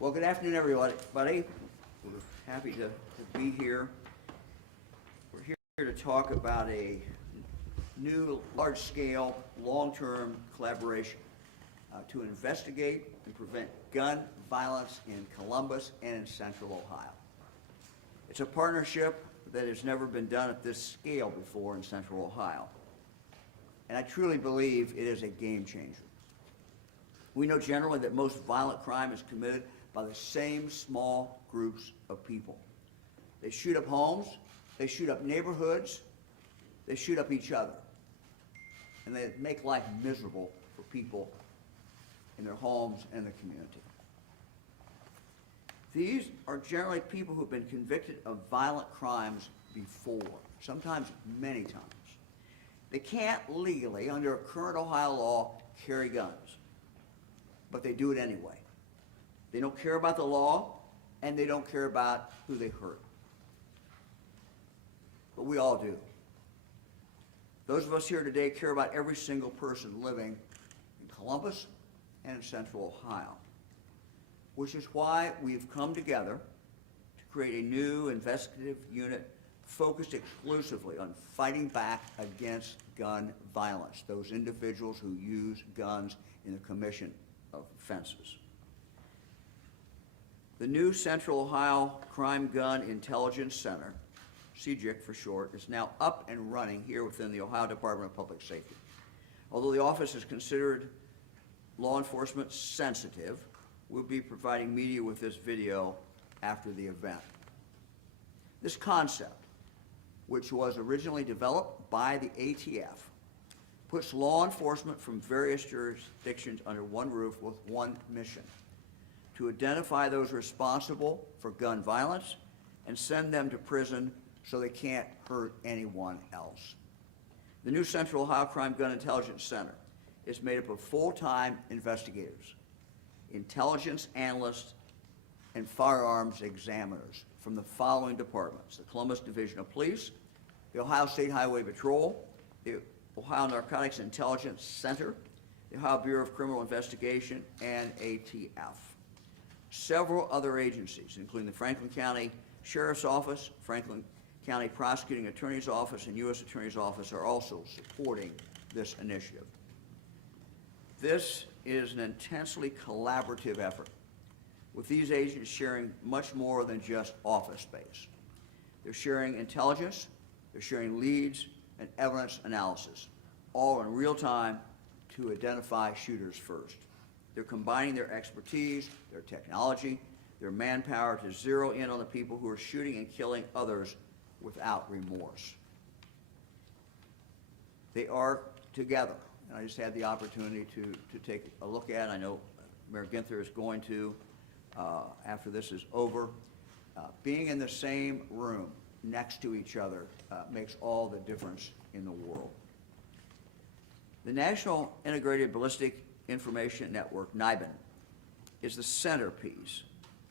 Well, good afternoon, everybody. We're happy to be here. We're here to talk about a new large-scale, long-term collaboration to investigate and prevent gun violence in Columbus and in Central Ohio. It's a partnership that has never been done at this scale before in Central Ohio. And I truly believe it is a game changer. We know generally that most violent crime is committed by the same small groups of people. They shoot up homes, they shoot up neighborhoods, they shoot up each other. And they make life miserable for people in their homes and the community. These are generally people who've been convicted of violent crimes before, sometimes many times. They can't legally, under current Ohio law, carry guns, but they do it anyway. They don't care about the law, and they don't care about who they hurt. But we all do. Those of us here today care about every single person living in Columbus and in Central Ohio, which is why we've come together to create a new investigative unit focused exclusively on fighting back against gun violence, those individuals who use guns in the commission of offenses. The new Central Ohio Crime Gun Intelligence Center, CGIC for short, is now up and running here within the Ohio Department of Public Safety. Although the office is considered law enforcement sensitive, we'll be providing media with this video after the event. This concept, which was originally developed by the ATF, puts law enforcement from various jurisdictions under one roof with one mission: to identify those responsible for gun violence and send them to prison so they can't hurt anyone else. The new Central Ohio Crime Gun Intelligence Center is made up of full-time investigators, intelligence analysts, and firearms examiners from the following departments: the Columbus Division of Police, the Ohio State Highway Patrol, the Ohio Narcotics Intelligence Center, the Ohio Bureau of Criminal Investigation, and ATF. Several other agencies, including the Franklin County Sheriff's Office, Franklin County Prosecuting Attorney's Office, and U.S. Attorney's Office, are also supporting this initiative. This is an intensely collaborative effort, with these agents sharing much more than just office space. They're sharing intelligence, they're sharing leads, and evidence analysis, all in real time to identify shooters first. They're combining their expertise, their technology, their manpower to zero in on the people who are shooting and killing others without remorse. They are together, and I just had the opportunity to take a look at it. I know Mayor Ginther is going to, after this is over. Being in the same room next to each other makes all the difference in the world. The National Integrated Ballistic Information Network, NIBIN, is the centerpiece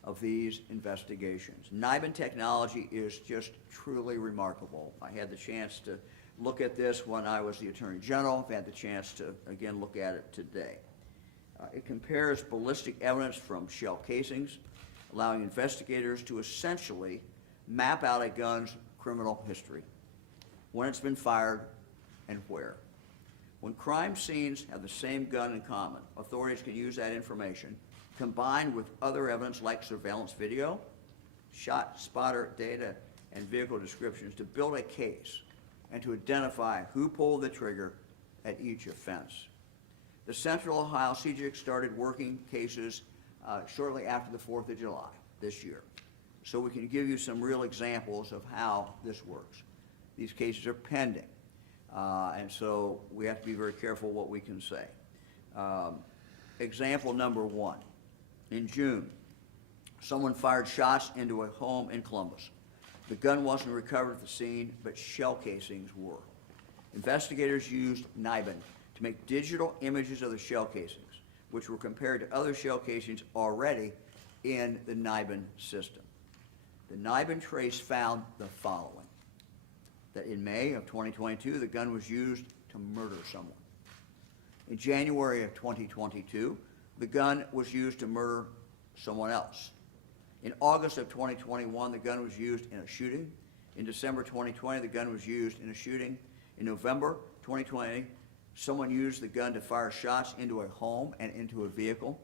of these investigations. NIBIN technology is just truly remarkable. I had the chance to look at this when I was the Attorney General. I've had the chance to, again, look at it today. It compares ballistic evidence from shell casings, allowing investigators to essentially map out a gun's criminal history, when it's been fired, and where. When crime scenes have the same gun in common, authorities can use that information, combined with other evidence like surveillance video, shot spotter data, and vehicle descriptions, to build a case and to identify who pulled the trigger at each offense. The Central Ohio CGIC started working cases shortly after the 4th of July this year, so we can give you some real examples of how this works. These cases are pending, and so we have to be very careful what we can say. Example number one: in June, someone fired shots into a home in Columbus. The gun wasn't recovered at the scene, but shell casings were. Investigators used NIBIN to make digital images of the shell casings, which were compared to other shell casings already in the NIBIN system. The NIBIN trace found the following: that in May of 2022, the gun was used to murder someone. In January of 2022, the gun was used to murder someone else. In August of 2021, the gun was used in a shooting. In December 2020, the gun was used in a shooting. In November 2020, someone used the gun to fire shots into a home and into a vehicle.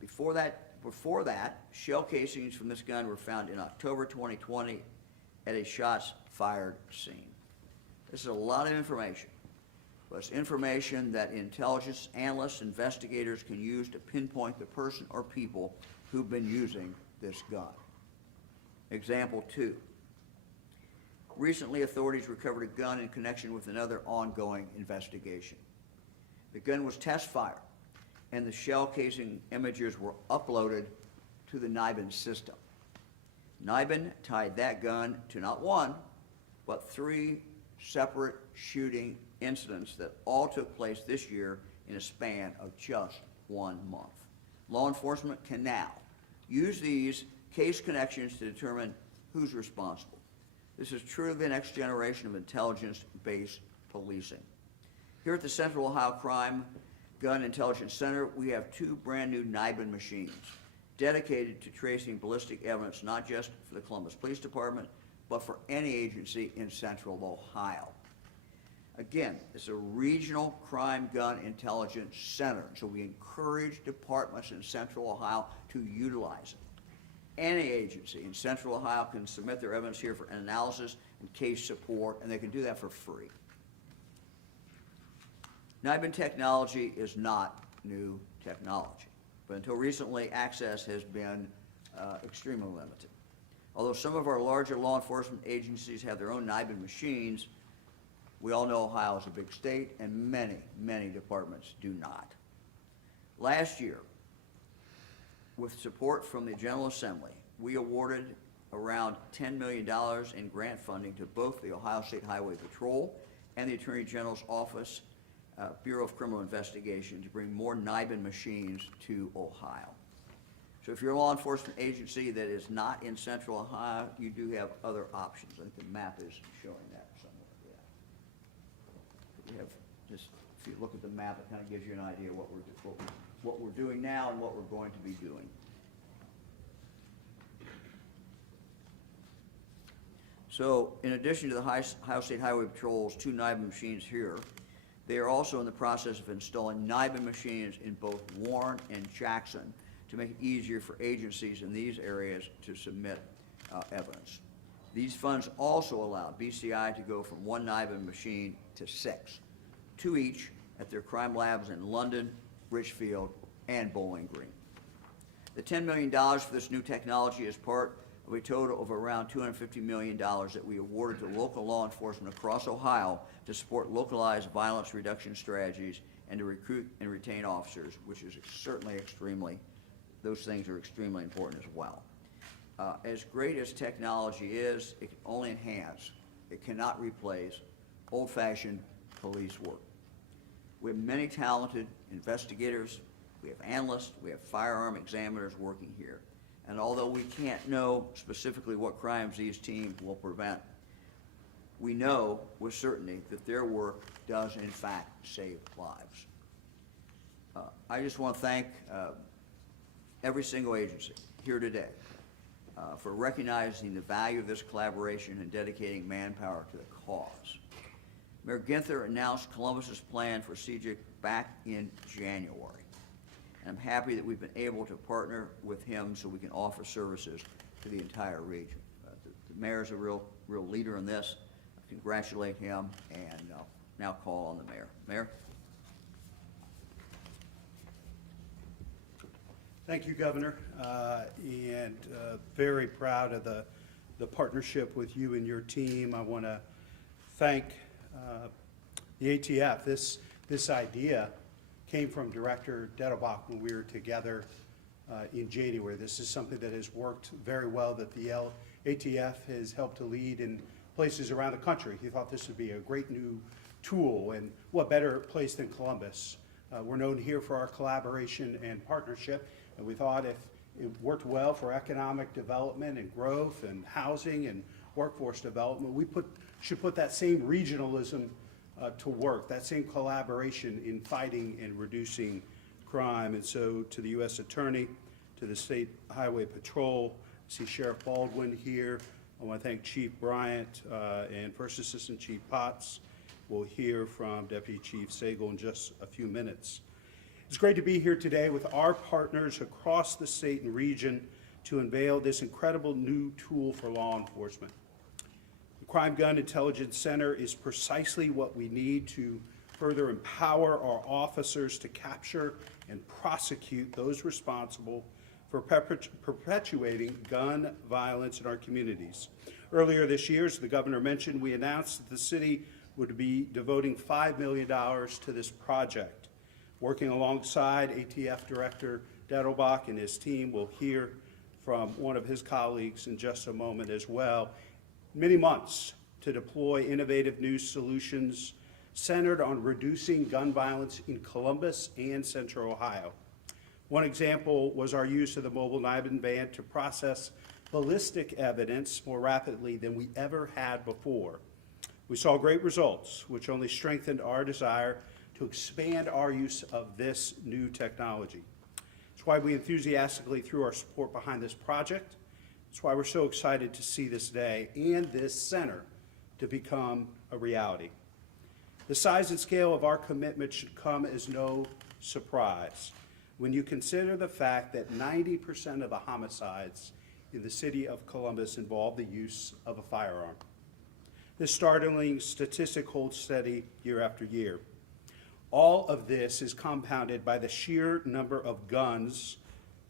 Before that, shell casings from this gun were found in October 2020 at a shots fired scene. This is a lot of information, but it's information that intelligence analysts, investigators can use to pinpoint the person or people who've been using this gun. Example 2. Recently, authorities recovered a gun in connection with another ongoing investigation. The gun was test fired, and the shell casing images were uploaded to the NIBIN system. NIBIN tied that gun to not one, but 3 separate shooting incidents that all took place this year in a span of just 1 month. Law enforcement can now use these case connections to determine who's responsible. This is truly the next generation of intelligence-based policing. Here at the Central Ohio Crime Gun Intelligence Center, we have 2 brand new NIBIN machines dedicated to tracing ballistic evidence, not just for the Columbus Police Department, but for any agency in Central Ohio. Again, it's a regional crime gun intelligence center, so we encourage departments in Central Ohio to utilize it. Any agency in Central Ohio can submit their evidence here for analysis and case support, and they can do that for free. NIBIN technology is not new technology, but until recently, access has been extremely limited. Although some of our larger law enforcement agencies have their own NIBIN machines, we all know Ohio is a big state, and many, many departments do not. Last year, with support from the General Assembly, we awarded around $10 million in grant funding to both the Ohio State Highway Patrol and the Attorney General's Office, Bureau of Criminal Investigation, to bring more NIBIN machines to Ohio. So if you're a law enforcement agency that is not in Central Ohio, you do have other options. I think the map is showing that somewhere. Yeah. We have just, if you look at the map, it kind of gives you an idea of what we're doing now and what we're going to be doing. So in addition to the Ohio State Highway Patrol's 2 NIBIN machines here, they are also in the process of installing NIBIN machines in both Warren and Jackson to make it easier for agencies in these areas to submit evidence. These funds also allow BCI to go from 1 NIBIN machine to 6, 2 each at their crime labs in London, Richfield, and Bowling Green. The $10 million for this new technology is part of a total of around $250 million that we awarded to local law enforcement across Ohio to support localized violence reduction strategies and to recruit and retain officers, which is certainly those things are extremely important as well. As great as technology is, it can only enhance. It cannot replace old-fashioned police work. We have many talented investigators, we have analysts, we have firearm examiners working here. And although we can't know specifically what crimes these teams will prevent, we know with certainty that their work does in fact save lives. I just want to thank every single agency here today for recognizing the value of this collaboration and dedicating manpower to the cause. Mayor Ginther announced Columbus's plan for CJIC back in January. And I'm happy that we've been able to partner with him so we can offer services to the entire region. The mayor's a real leader in this. I congratulate him and now call on the mayor. Mayor? Thank you, Governor, and very proud of the partnership with you and your team. I want to thank the ATF. This idea came from Director Dettelbach when we were together in January. This is something that has worked very well, that the ATF has helped to lead in places around the country. He thought this would be a great new tool, and what better place than Columbus? We're known here for our collaboration and partnership, and we thought if it worked well for economic development and growth and housing and workforce development, we should put that same regionalism to work, that same collaboration in fighting and reducing crime. And so to the U.S. Attorney, to the State Highway Patrol. I see Sheriff Baldwin here. I want to thank Chief Bryant and First Assistant Chief Potts. We'll hear from Deputy Chief Sagal in just a few minutes. It's great to be here today with our partners across the state and region to unveil this incredible new tool for law enforcement. The Crime Gun Intelligence Center is precisely what we need to further empower our officers to capture and prosecute those responsible for perpetuating gun violence in our communities. Earlier this year, as the governor mentioned, we announced that the city would be devoting $5 million to this project. Working alongside ATF Director Dettelbach and his team, we'll hear from one of his colleagues in just a moment as well. Many months to deploy innovative new solutions centered on reducing gun violence in Columbus and Central Ohio. One example was our use of the mobile Nibin van to process ballistic evidence more rapidly than we ever had before. We saw great results, which only strengthened our desire to expand our use of this new technology. It's why we enthusiastically threw our support behind this project. It's why we're so excited to see this day and this center to become a reality. The size and scale of our commitment should come as no surprise when you consider the fact that 90% of the homicides in the city of Columbus involve the use of a firearm. This startling statistic holds steady year after year. All of this is compounded by the sheer number of guns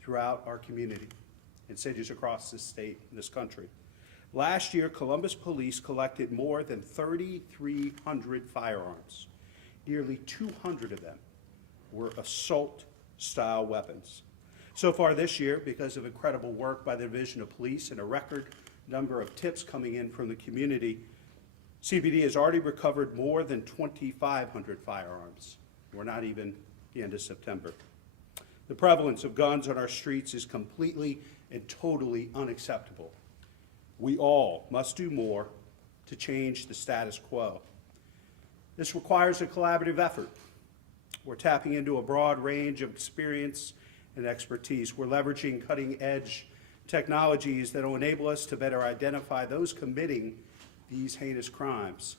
throughout our community in cities across this state and this country. Last year, Columbus police collected more than 3,300 firearms. Nearly 200 of them were assault-style weapons. So far this year, because of incredible work by the Division of Police and a record number of tips coming in from the community, CPD has already recovered more than 2,500 firearms. We're not even at the end of September. The prevalence of guns on our streets is completely and totally unacceptable. We all must do more to change the status quo. This requires a collaborative effort. We're tapping into a broad range of experience and expertise. We're leveraging cutting-edge technologies that will enable us to better identify those committing these heinous crimes.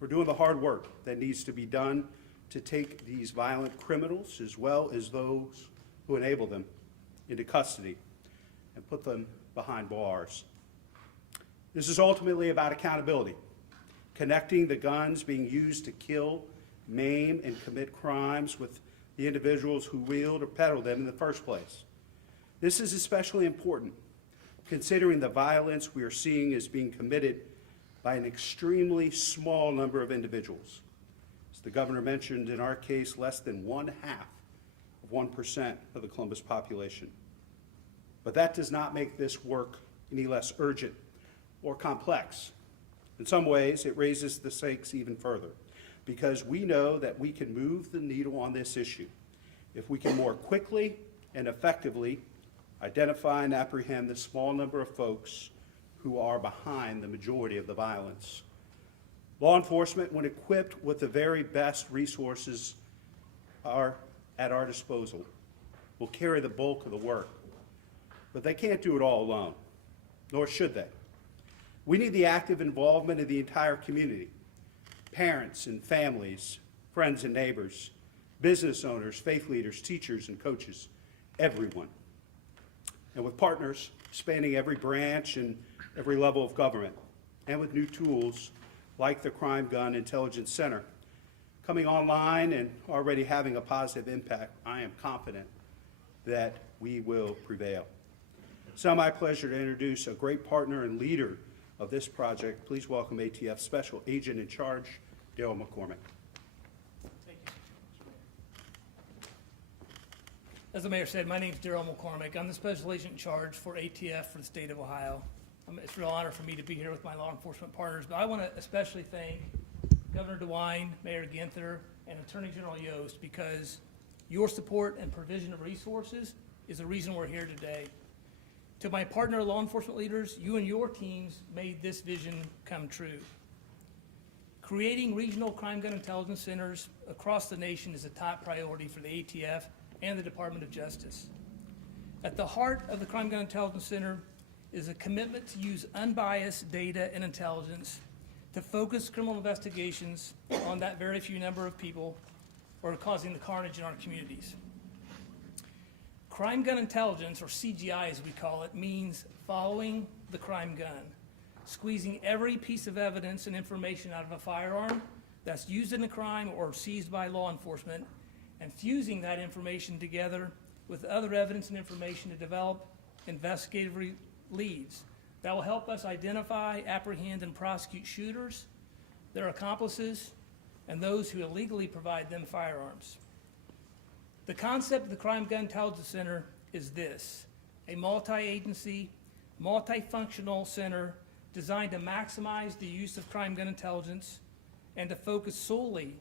We're doing the hard work that needs to be done to take these violent criminals, as well as those who enable them, into custody and put them behind bars. This is ultimately about accountability, connecting the guns being used to kill, maim, and commit crimes with the individuals who wield or peddle them in the first place. This is especially important considering the violence we are seeing is being committed by an extremely small number of individuals. As the governor mentioned, in our case, less than 1/2 of 1% of the Columbus population. But that does not make this work any less urgent or complex. In some ways, it raises the stakes even further, because we know that we can move the needle on this issue if we can more quickly and effectively identify and apprehend the small number of folks who are behind the majority of the violence. Law enforcement, when equipped with the very best resources are at our disposal, will carry the bulk of the work. But they can't do it all alone, nor should they. We need the active involvement of the entire community: parents and families, friends and neighbors, business owners, faith leaders, teachers and coaches, everyone. And with partners spanning every branch and every level of government, and with new tools like the Crime Gun Intelligence Center coming online and already having a positive impact, I am confident that we will prevail. It's now my pleasure to introduce a great partner and leader of this project. Please welcome ATF Special Agent in Charge, Daryl McCormick. Thank you. As the mayor said, my name is Daryl McCormick. I'm the Special Agent in Charge for ATF for the state of Ohio. It's a real honor for me to be here with my law enforcement partners, but I want to especially thank Governor DeWine, Mayor Ginther, and Attorney General Yost, because your support and provision of resources is the reason we're here today. To my partner law enforcement leaders, you and your teams made this vision come true. Creating regional crime gun intelligence centers across the nation is a top priority for the ATF and the Department of Justice. At the heart of the Crime Gun Intelligence Center is a commitment to use unbiased data and intelligence to focus criminal investigations on that very few number of people who are causing the carnage in our communities. Crime gun intelligence, or CGI as we call it, means following the crime gun, squeezing every piece of evidence and information out of a firearm that's used in a crime or seized by law enforcement, and fusing that information together with other evidence and information to develop investigative leads that will help us identify, apprehend, and prosecute shooters, their accomplices, and those who illegally provide them firearms. The concept of the Crime Gun Intelligence Center is this: a multi-agency, multifunctional center designed to maximize the use of crime gun intelligence and to focus solely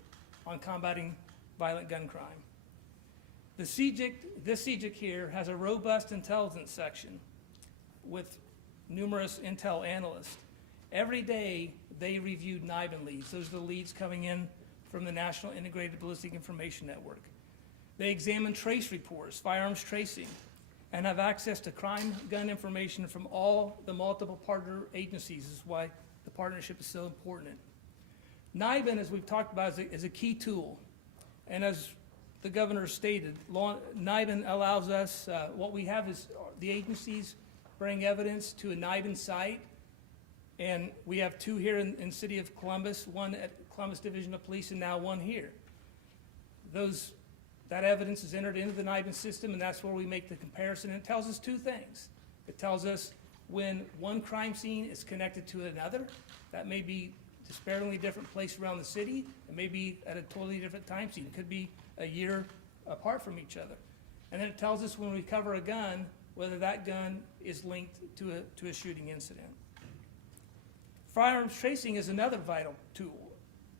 on combating violent gun crime. This CGIC here has a robust intelligence section with numerous intel analysts. Every day, they reviewed NIBIN leads. Those are the leads coming in from the National Integrated Ballistic Information Network. They examine trace reports, firearms tracing, and have access to crime gun information from all the multiple partner agencies. This is why the partnership is so important. NIBIN, as we've talked about, is a key tool. And as the governor stated, NIBIN allows us, what we have is the agencies bring evidence to a NIBIN site, and we have two here in City of Columbus, one at Columbus Division of Police and now one here. That evidence is entered into the NIBIN system, and that's where we make the comparison. And it tells us two things. It tells us when one crime scene is connected to another. That may be disparately different place around the city. It may be at a totally different time scene. It could be a year apart from each other. And then it tells us when we recover a gun, whether that gun is linked to a shooting incident. Firearms tracing is another vital tool.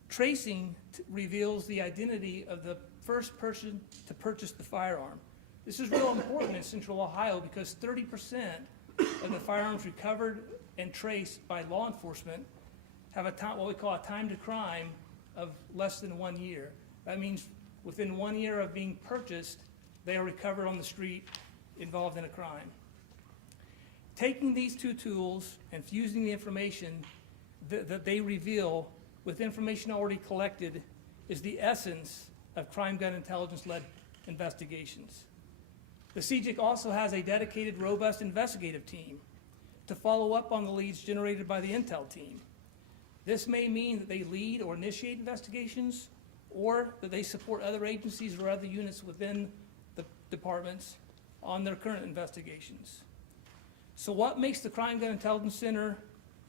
Tracing reveals the identity of the first person to purchase the firearm. This is real important in Central Ohio because 30% of the firearms recovered and traced by law enforcement have what we call a time to crime of less than 1 year. That means within 1 year of being purchased, they are recovered on the street involved in a crime. Taking these two tools and fusing the information that they reveal with information already collected is the essence of crime gun intelligence-led investigations. The CGIC also has a dedicated, robust investigative team to follow up on the leads generated by the intel team. This may mean that they lead or initiate investigations, or that they support other agencies or other units within the departments on their current investigations. So what makes the Crime Gun Intelligence Center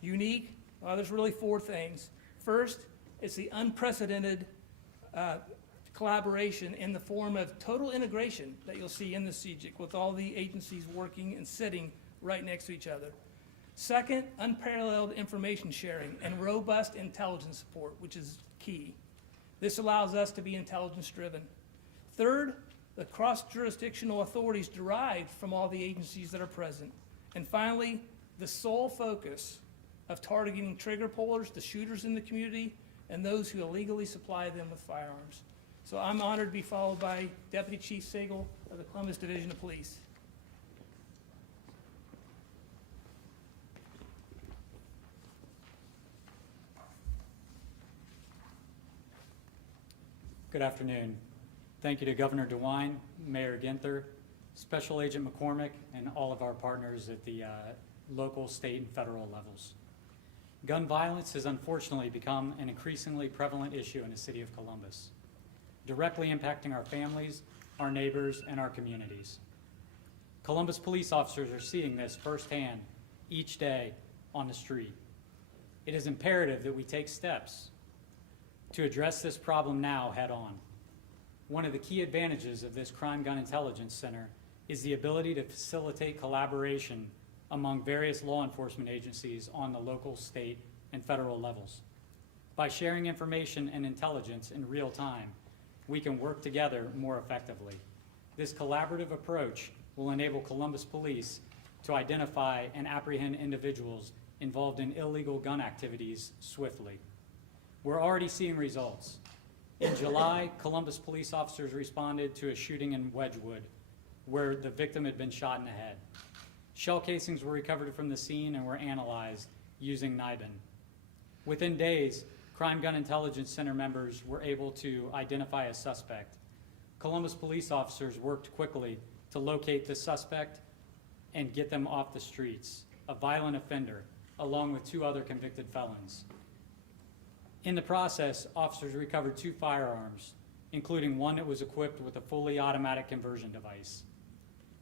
unique? Well, there's really four things. First, it's the unprecedented collaboration in the form of total integration that you'll see in the CGIC with all the agencies working and sitting right next to each other. Second, unparalleled information sharing and robust intelligence support, which is key. This allows us to be intelligence driven. Third, the cross-jurisdictional authorities derived from all the agencies that are present. And finally, the sole focus of targeting trigger pullers, the shooters in the community, and those who illegally supply them with firearms. So I'm honored to be followed by Deputy Chief Sagel of the Columbus Division of Police. Good afternoon. Thank you to Governor DeWine, Mayor Ginther, Special Agent McCormick, and all of our partners at the local, state, and federal levels. Gun violence has unfortunately become an increasingly prevalent issue in the city of Columbus, directly impacting our families, our neighbors, and our communities. Columbus police officers are seeing this firsthand each day on the street. It is imperative that we take steps to address this problem now head on. One of the key advantages of this Crime Gun Intelligence Center is the ability to facilitate collaboration among various law enforcement agencies on the local, state, and federal levels. By sharing information and intelligence in real time, we can work together more effectively. This collaborative approach will enable Columbus Police to identify and apprehend individuals involved in illegal gun activities swiftly. We're already seeing results. In July, Columbus police officers responded to a shooting in Wedgwood, where the victim had been shot in the head. Shell casings were recovered from the scene and were analyzed using NIBIN. Within days, Crime Gun Intelligence Center members were able to identify a suspect. Columbus police officers worked quickly to locate the suspect and get them off the streets, a violent offender, along with 2 other convicted felons. In the process, officers recovered 2 firearms, including one that was equipped with a fully automatic conversion device.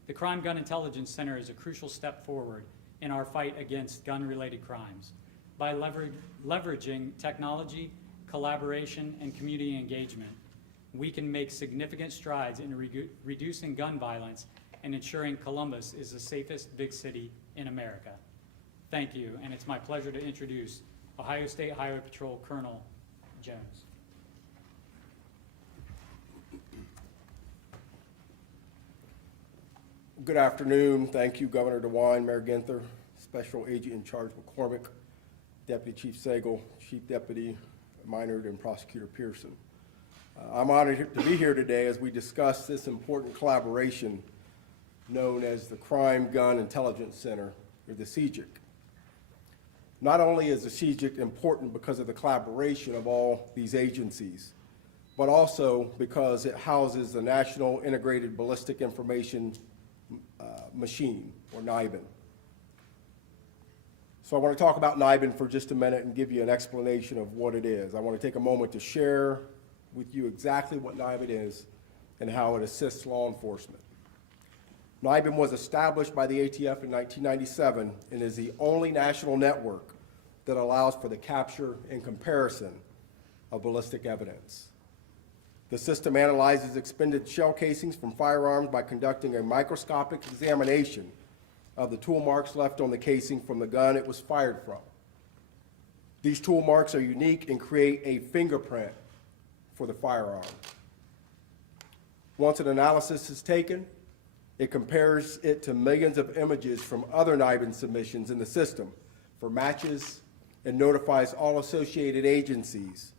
The Crime Gun Intelligence Center is a crucial step forward in our fight against gun-related crimes. By leveraging technology, collaboration, and community engagement, we can make significant strides in reducing gun violence and ensuring Columbus is the safest big city in America. Thank you, and it's my pleasure to introduce Ohio State Highway Patrol Colonel Jones. Good afternoon. Thank you, Governor DeWine, Mayor Ginther, Special Agent in Charge McCormick, Deputy Chief Sagal, Chief Deputy Minard, and Prosecutor Pearson. I'm honored to be here today as we discuss this important collaboration known as the Crime Gun Intelligence Center, or the CGIC. Not only is the CGIC important because of the collaboration of all these agencies, but also because it houses the National Integrated Ballistic Information Machine, or NIBIN. So I want to talk about NIBIN for just a minute and give you an explanation of what it is. I want to take a moment to share with you exactly what NIBIN is and how it assists law enforcement. NIBIN was established by the ATF in 1997 and is the only national network that allows for the capture and comparison of ballistic evidence. The system analyzes expended shell casings from firearms by conducting a microscopic examination of the tool marks left on the casing from the gun it was fired from. These tool marks are unique and create a fingerprint for the firearm. Once an analysis is taken, it compares it to millions of images from other NIBIN submissions in the system for matches and notifies all associated agencies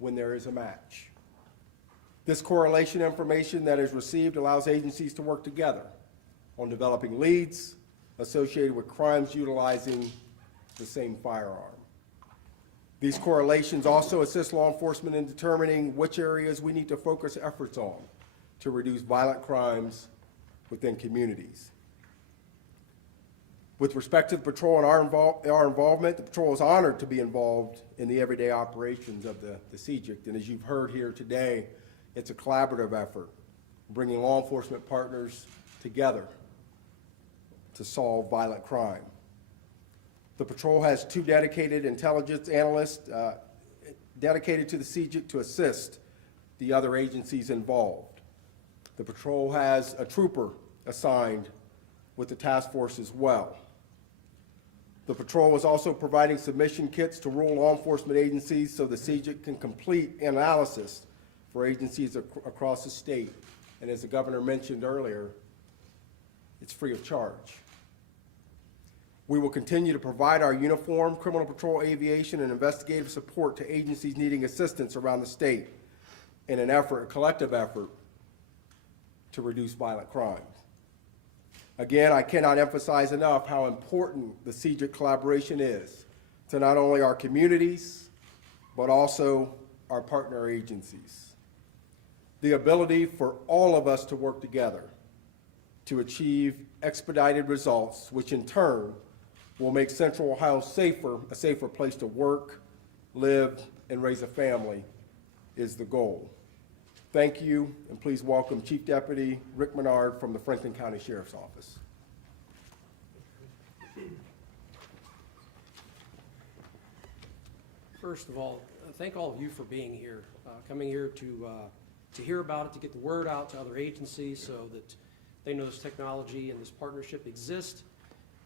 when there is a match. This correlation information that is received allows agencies to work together on developing leads associated with crimes utilizing the same firearm. These correlations also assist law enforcement in determining which areas we need to focus efforts on to reduce violent crimes within communities. With respect to the patrol and our involvement, the patrol is honored to be involved in the everyday operations of the CGIC. And as you've heard here today, it's a collaborative effort, bringing law enforcement partners together to solve violent crime. The patrol has 2 dedicated intelligence analysts dedicated to the CGIC to assist the other agencies involved. The patrol has a trooper assigned with the task force as well. The patrol is also providing submission kits to rural law enforcement agencies so the CGIC can complete analysis for agencies across the state. And as the governor mentioned earlier, it's free of charge. We will continue to provide our uniform, criminal patrol, aviation, and investigative support to agencies needing assistance around the state in an effort, a collective effort, to reduce violent crimes. Again, I cannot emphasize enough how important the CGIC collaboration is to not only our communities, but also our partner agencies. The ability for all of us to work together to achieve expedited results, which in turn will make Central Ohio safer, a safer place to work, live, and raise a family, is the goal. Thank you, and please welcome Chief Deputy Rick Menard from the Franklin County Sheriff's Office. First of all, thank all of you for being here, coming here to hear about it, to get the word out to other agencies so that they know this technology and this partnership exists,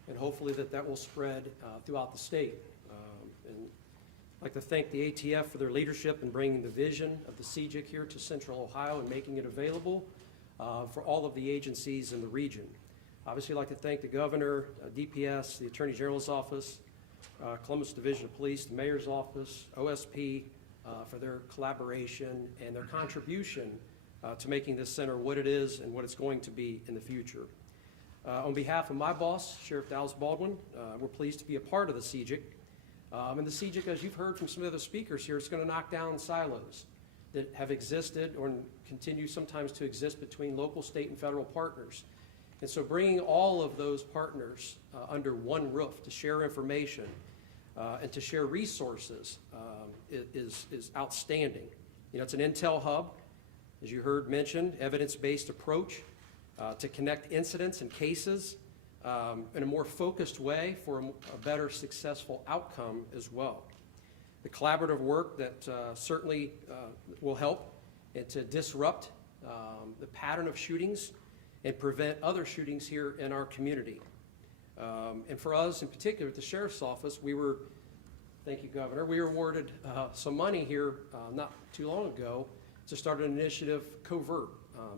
and hopefully that will spread throughout the state. And I'd like to thank the ATF for their leadership in bringing the vision of the CGIC here to Central Ohio and making it available for all of the agencies in the region. Obviously, I'd like to thank the governor, DPS, the Attorney General's office, Columbus Division of Police, the Mayor's office, OSP, for their collaboration and their contribution to making this center what it is and what it's going to be in the future. On behalf of my boss, Sheriff Dallas Baldwin, we're pleased to be a part of the CJIC. And the CJIC, as you've heard from some of the speakers here, it's going to knock down silos that have existed or continue sometimes to exist between local, state, and federal partners. And so bringing all of those partners under one roof to share information and to share resources is outstanding. You know, it's an intel hub, as you heard mentioned, evidence-based approach to connect incidents and cases in a more focused way for a better successful outcome as well. The collaborative work that certainly will help and to disrupt the pattern of shootings and prevent other shootings here in our community. And for us in particular at the Sheriff's Office, thank you, Governor, we were awarded some money here not too long ago to start an initiative, Covert,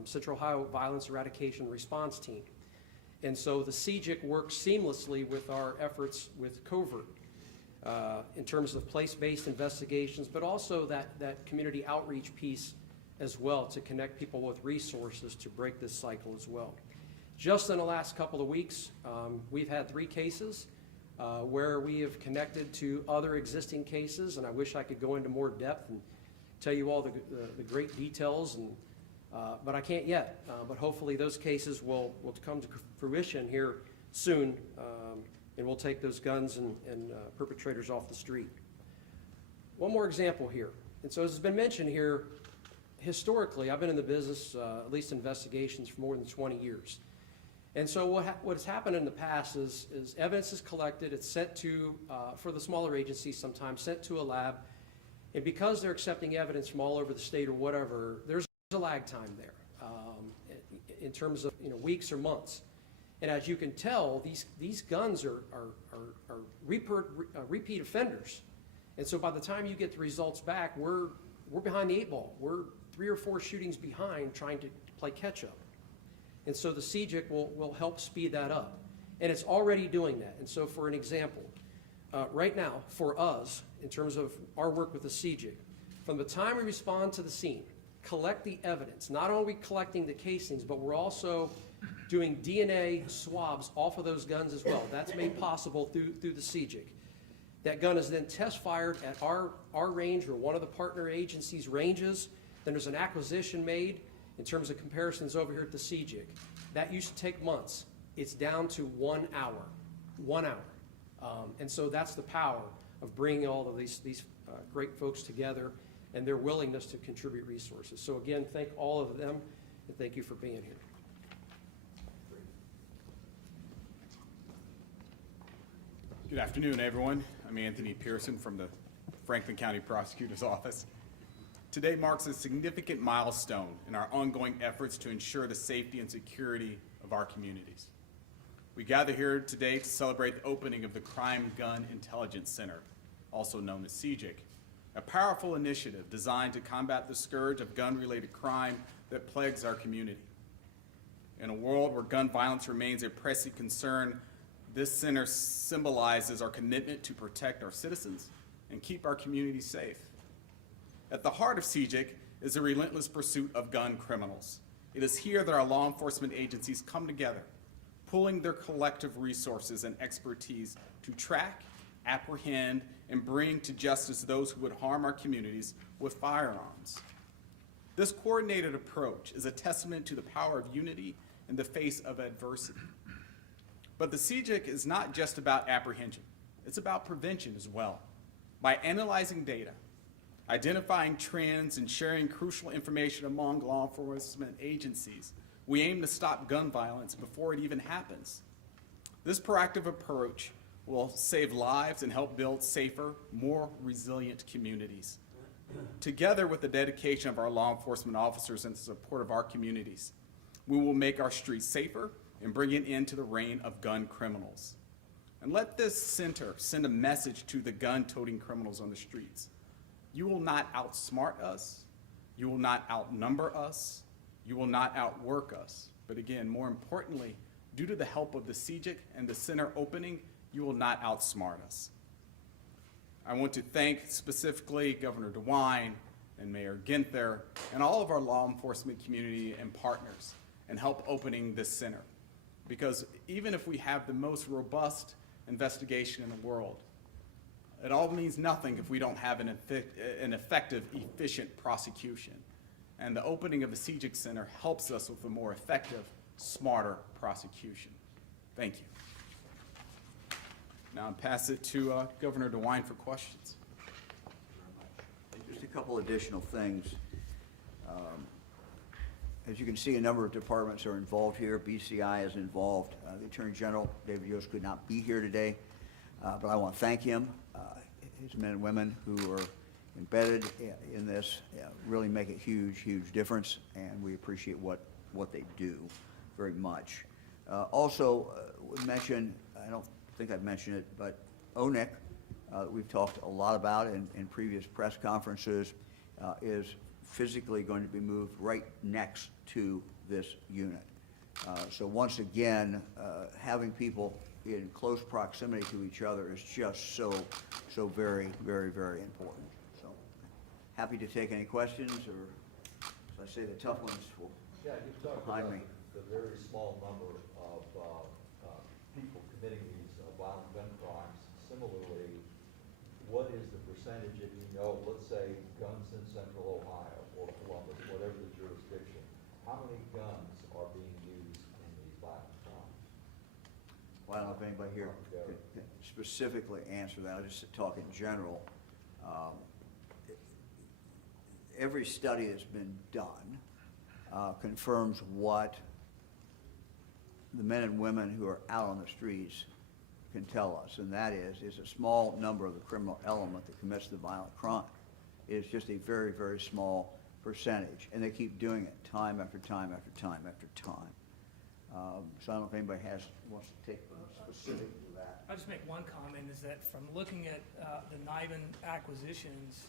Central Ohio Violence Eradication Response Team. And so the CJIC works seamlessly with our efforts with Covert in terms of place-based investigations, but also that community outreach piece as well to connect people with resources to break this cycle as well. Just in the last couple of weeks, we've had 3 cases where we have connected to other existing cases, and I wish I could go into more depth and tell you all the great details, but I can't yet. But hopefully those cases will come to fruition here soon, and we'll take those guns and perpetrators off the street. One more example here. And so as has been mentioned here, historically, I've been in the business, at least investigations, for more than 20 years. And so what has happened in the past is evidence is collected, it's sent to, for the smaller agencies sometimes, sent to a lab, and because they're accepting evidence from all over the state or whatever, there's a lag time there in terms of weeks or months. And as you can tell, these guns are repeat offenders. And so by the time you get the results back, we're behind the 8 ball. We're 3 or 4 shootings behind trying to play catch up. And so the CJIC will help speed that up. And it's already doing that. And so for an example, right now for us, in terms of our work with the CJIC, from the time we respond to the scene, collect the evidence, not only collecting the casings, but we're also doing DNA swabs off of those guns as well. That's made possible through the CJIC. That gun is then test fired at our range or one of the partner agencies' ranges. Then there's an acquisition made in terms of comparisons over here at the CJIC. That used to take months. It's down to 1 hour. 1 hour. And so that's the power of bringing all of these great folks together and their willingness to contribute resources. So again, thank all of them, and thank you for being here. Good afternoon, everyone. I'm Anthony Pearson from the Franklin County Prosecutor's Office. Today marks a significant milestone in our ongoing efforts to ensure the safety and security of our communities. We gather here today to celebrate the opening of the Crime Gun Intelligence Center, also known as CJIC, a powerful initiative designed to combat the scourge of gun-related crime that plagues our community. In a world where gun violence remains a pressing concern, this center symbolizes our commitment to protect our citizens and keep our communities safe. At the heart of CJIC is the relentless pursuit of gun criminals. It is here that our law enforcement agencies come together, pooling their collective resources and expertise to track, apprehend, and bring to justice those who would harm our communities with firearms. This coordinated approach is a testament to the power of unity in the face of adversity. But the CJIC is not just about apprehension. It's about prevention as well. By analyzing data, identifying trends, and sharing crucial information among law enforcement agencies, we aim to stop gun violence before it even happens. This proactive approach will save lives and help build safer, more resilient communities. Together with the dedication of our law enforcement officers and the support of our communities, we will make our streets safer and bring an end to the reign of gun criminals. And let this center send a message to the gun-toting criminals on the streets. You will not outsmart us. You will not outnumber us. You will not outwork us. But again, more importantly, due to the help of the CJIC and the center opening, you will not outsmart us. I want to thank specifically Governor DeWine, and Mayor Ginther and all of our law enforcement community and partners in help opening this center. Because even if we have the most robust investigation in the world, it all means nothing if we don't have an effective, efficient prosecution. And the opening of the CJIC Center helps us with a more effective, smarter prosecution. Thank you. Now I'll pass it to Governor DeWine for questions. Just a couple additional things. As you can see, a number of departments are involved here. BCI is involved. The Attorney General, David Yost, could not be here today, but I want to thank him. His men and women who are embedded in this really make a huge, huge difference, and we appreciate what they do very much. Also, we mentioned, I don't think I've mentioned it, but ONIC, we've talked a lot about in previous press conferences, is physically going to be moved right next to this unit. So once again, having people in close proximity to each other is just so very, very, very important. So happy to take any questions, or as I say, the tough ones will Yeah, you talked behind about me. the very small number of people committing these violent gun crimes. Similarly, what is the percentage, if you know, let's say guns in central Ohio or Columbus, whatever the jurisdiction, how many guns are being used in these violent crimes? Well, I don't know if anybody here could specifically answer that. I'll just talk in general. Every study that's been done confirms what the men and women who are out on the streets can tell us, and that is a small number of the criminal element that commits the violent crime. It is just a very, very small percentage, and they keep doing it time after time after time after time. So I don't know if anybody wants to take specific to that. I'll just make one comment, is that from looking at the NIBIN acquisitions,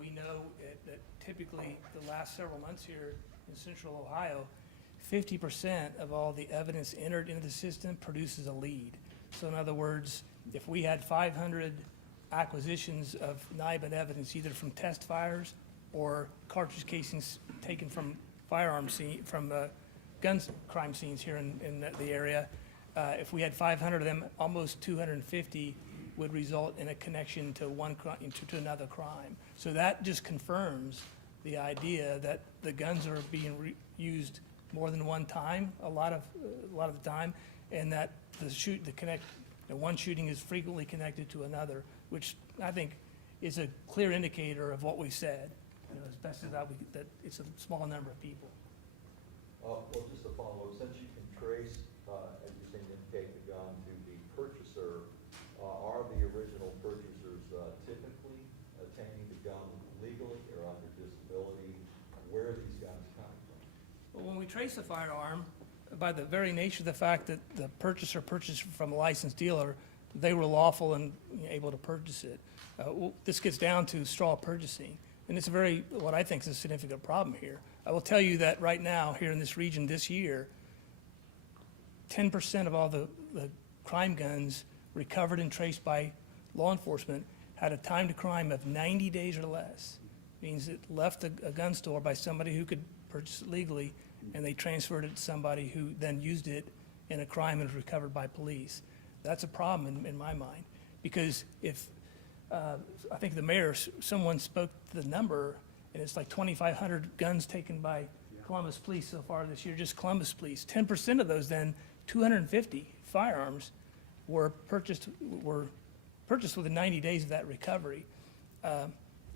we know that typically the last several months here in central Ohio, 50% of all the evidence entered into the system produces a lead. So in other words, if we had 500 acquisitions of NIBIN evidence, either from test fires or cartridge casings taken from guns crime scenes here in the area, if we had 500 of them, almost 250 would result in a connection to one crime, to another crime. So that just confirms the idea that the guns are being used more than one time, a lot of the time, and that one shooting is frequently connected to another, which I think is a clear indicator of what we said. As best as that it's a small number of people. Well, just a follow-up, since you can trace, as you seem to indicate, the gun to the purchaser, are the original purchasers typically attaining the gun legally or under disability? Where are these guns coming from? Well, when we trace a firearm, by the very nature of the fact that the purchaser purchased from a licensed dealer, they were lawful and able to purchase it. This gets down to straw purchasing, and it's what I think is a significant problem here. I will tell you that right now, here in this region this year, 10% of all the crime guns recovered and traced by law enforcement had a time to crime of 90 days or less. Means it left a gun store by somebody who could purchase it legally, and they transferred it to somebody who then used it in a crime and was recovered by police. That's a problem in my mind, because if, I think the mayor, someone spoke to the number, and it's like 2,500 guns taken by Columbus Police so far this year, just Columbus Police. 10% of those then, 250 firearms were purchased within 90 days of that recovery.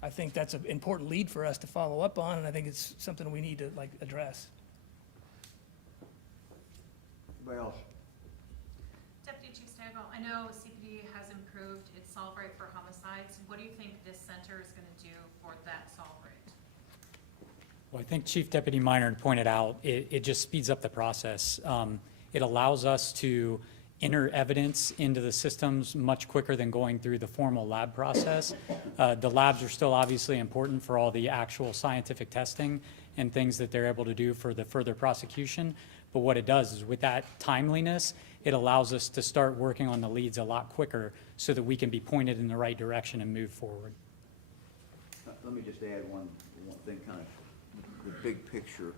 I think that's an important lead for us to follow up on, and I think it's something we need to address. Anybody else? Deputy Chief Stagel, I know CPD has improved its solve rate for homicides. What do you think this center is going to do for that solve rate? Well, I think Chief Deputy Minor pointed out, it just speeds up the process. It allows us to enter evidence into the systems much quicker than going through the formal lab process. The labs are still obviously important for all the actual scientific testing and things that they're able to do for the further prosecution. But what it does is, with that timeliness, it allows us to start working on the leads a lot quicker so that we can be pointed in the right direction and move forward. Let me just add one thing, kind of the big picture.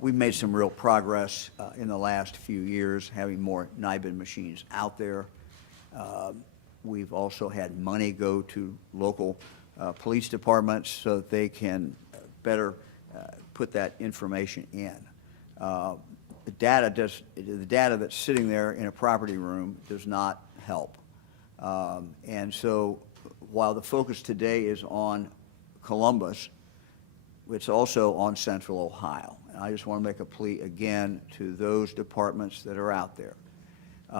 We've made some real progress in the last few years, having more NIBIN machines out there. We've also had money go to local police departments so that they can better put that information in. The data that's sitting there in a property room does not help. And so while the focus today is on Columbus, it's also on Central Ohio. And I just want to make a plea again to those departments that are out there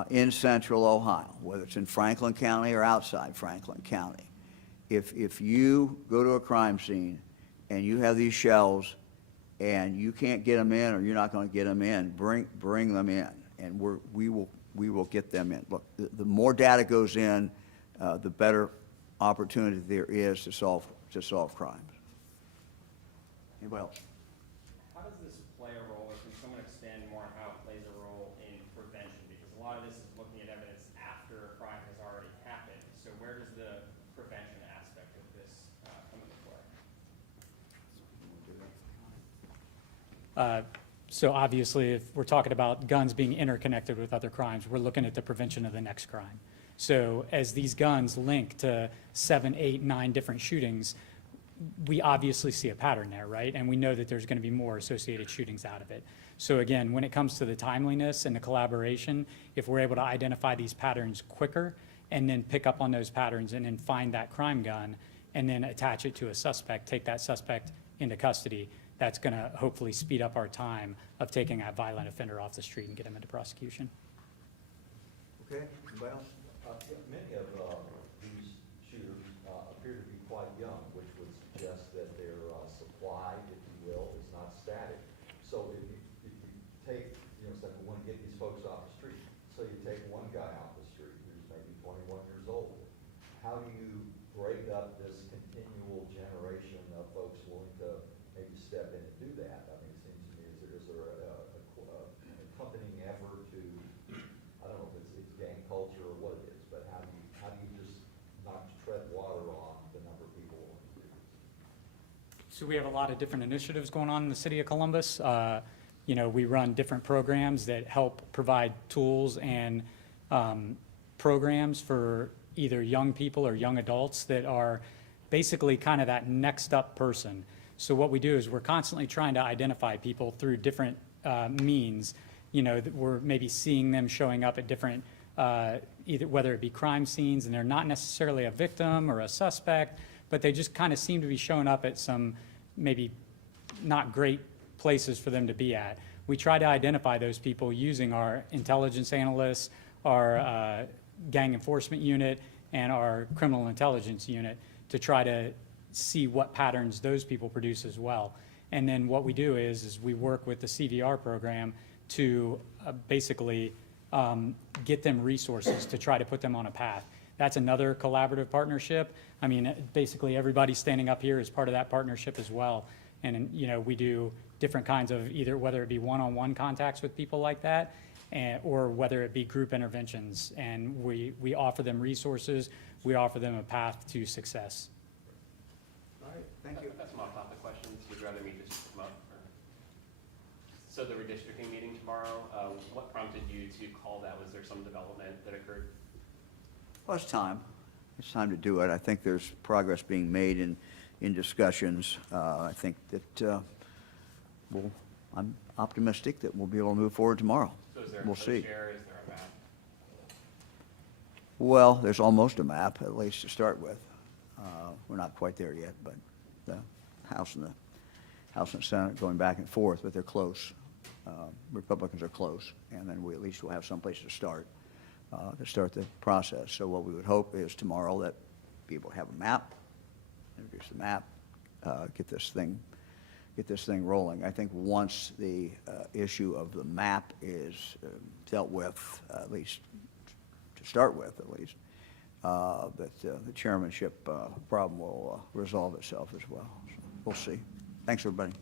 in Central Ohio, whether it's in Franklin County or outside Franklin County. If you go to a crime scene and you have these shells and you can't get them in, or you're not going to get them in, bring them in, and we will get them in. Look, the more data goes in, the better opportunity there is to solve crimes. Anybody else? How does this play a role, or can someone expand more on how it plays a role in prevention? Because a lot of this is looking at evidence after a crime has already happened. So where does the prevention aspect of this come into play? So obviously, if we're talking about guns being interconnected with other crimes, we're looking at the prevention of the next crime. So as these guns link to 7, 8, 9 different shootings, we obviously see a pattern there, right? And we know that there's going to be more associated shootings out of it. So again, when it comes to the timeliness and the collaboration, if we're able to identify these patterns quicker and then pick up on those patterns and then find that crime gun and then attach it to a suspect, take that suspect into custody, that's going to hopefully speed up our time of taking that violent offender off the street and get him into prosecution. Okay, anybody else? Many of these shooters appear to be quite young, which would suggest that their supply, if you will, is not static. So if you take, say we want to get these folks off the street, so you take one guy off the street who's maybe 21 years old, how do you break up this continual generation of folks willing to maybe step in and do that? I mean, it seems to me, is there an accompanying effort to, I don't know if it's gang culture or what it is, but how do you just not tread water on the number of people willing to do this? So we have a lot of different initiatives going on in the city of Columbus. We run different programs that help provide tools and programs for either young people or young adults that are basically kind of that next up person. So what we do is we're constantly trying to identify people through different means, that we're maybe seeing them showing up at different, either whether it be crime scenes and they're not necessarily a victim or a suspect, but they just kind of seem to be showing up at some maybe not great places for them to be at. We try to identify those people using our intelligence analysts, our gang enforcement unit, and our criminal intelligence unit to try to see what patterns those people produce as well. And then what we do is we work with the CVR program to basically get them resources to try to put them on a path. That's another collaborative partnership. I mean, basically everybody standing up here is part of that partnership as well. And, we do different kinds of either whether it be one-on-one contacts with people like that, or whether it be group interventions. And we offer them resources. We offer them a path to success. All right, thank you. That's some off-topic questions. Would you rather me just come up? So the redistricting meeting tomorrow, what prompted you to call that? Was there some development that occurred? Well, it's time. It's time to do it. I think there's progress being made in discussions. I think that I'm optimistic that we'll be able to move forward tomorrow. So is there We'll a see. co-chair? Is there a map? Well, there's almost a map, at least to start with. We're not quite there yet, but the House and the Senate going back and forth, but they're close. Republicans are close, and then we at least will have some place to start the process. So what we would hope is tomorrow that people have a map, introduce the map, get this thing rolling. I think once the issue of the map is dealt with, at least to start with, at least, that the chairmanship problem will resolve itself as well. So we'll see. Thanks, everybody.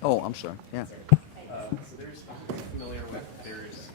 Oh, I'm sorry. Yeah. So there's, I'm familiar with, there's